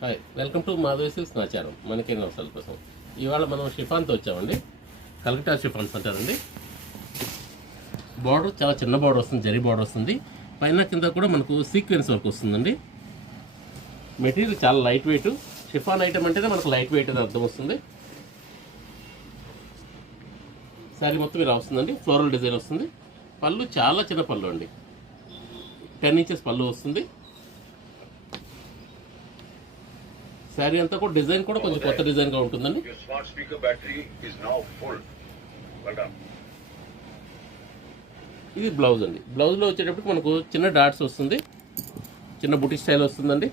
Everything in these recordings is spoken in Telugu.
Hi, welcome to Madhavi silks Nacharam. మనకేం అవసరాల కోసం ఇవాళ మనం షిఫాన్తో వచ్చామండి. కలకటా షిఫాన్స్ అంటారండి. బార్డర్ చాలా చిన్న బార్డర్ వస్తుంది, జరీ బార్డర్ వస్తుంది. పైన కింద కూడా మనకు సీక్వెన్స్ వర్క్ వస్తుందండి. మెటీరియల్ చాలా లైట్ వెయిట్. షిఫాన్ ఐటమ్ అంటేనే మనకు లైట్ వెయిట్ అని అర్థం వస్తుంది. శారీ మొత్తం ఇలా వస్తుందండి. ఫ్లోరల్ డిజైన్ వస్తుంది. పళ్ళు చాలా చిన్న పళ్ళు అండి, 10 ఇంచెస్ పళ్ళు వస్తుంది. శారీ అంతా కూడా డిజైన్ కూడా కొంచెం కొత్త డిజైన్గా ఉంటుందండి. ఇది బ్లౌజ్ అండి. బ్లౌజ్లో వచ్చేటప్పటికి మనకు చిన్న డాట్స్ వస్తుంది, చిన్న బుటీ స్టైల్ వస్తుందండి.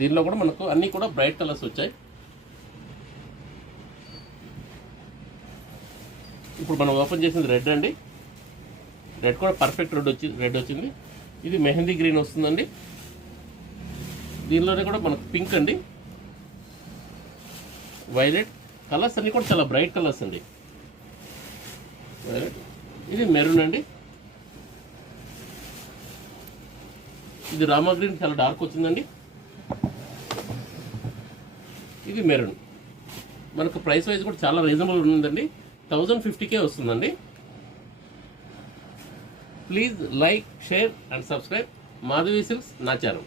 దీనిలో కూడా మనకు అన్నీ కూడా బ్రైట్ కలర్స్ వచ్చాయి. ఇప్పుడు మనం ఓపెన్ చేసింది రెడ్ అండి. రెడ్ కూడా పర్ఫెక్ట్ రెడ్ వచ్చింది. ఇది మెహందీ గ్రీన్ వస్తుందండి. దీనిలోనే కూడా మనకు పింక్ అండి, వైలెట్ కలర్స్ అన్నీ కూడా చాలా బ్రైట్ కలర్స్ అండి. వైలెట్, ఇది మెరూన్ అండి. ఇది రామా గ్రీన్ చాలా డార్క్ వచ్చిందండి. ఇది మెరూన్. మనకు ప్రైస్ వైజ్ కూడా చాలా రీజనబుల్ ఉందండి. 1050కే వస్తుందండి. Please like, share and subscribe Madhavi silks Nacharam.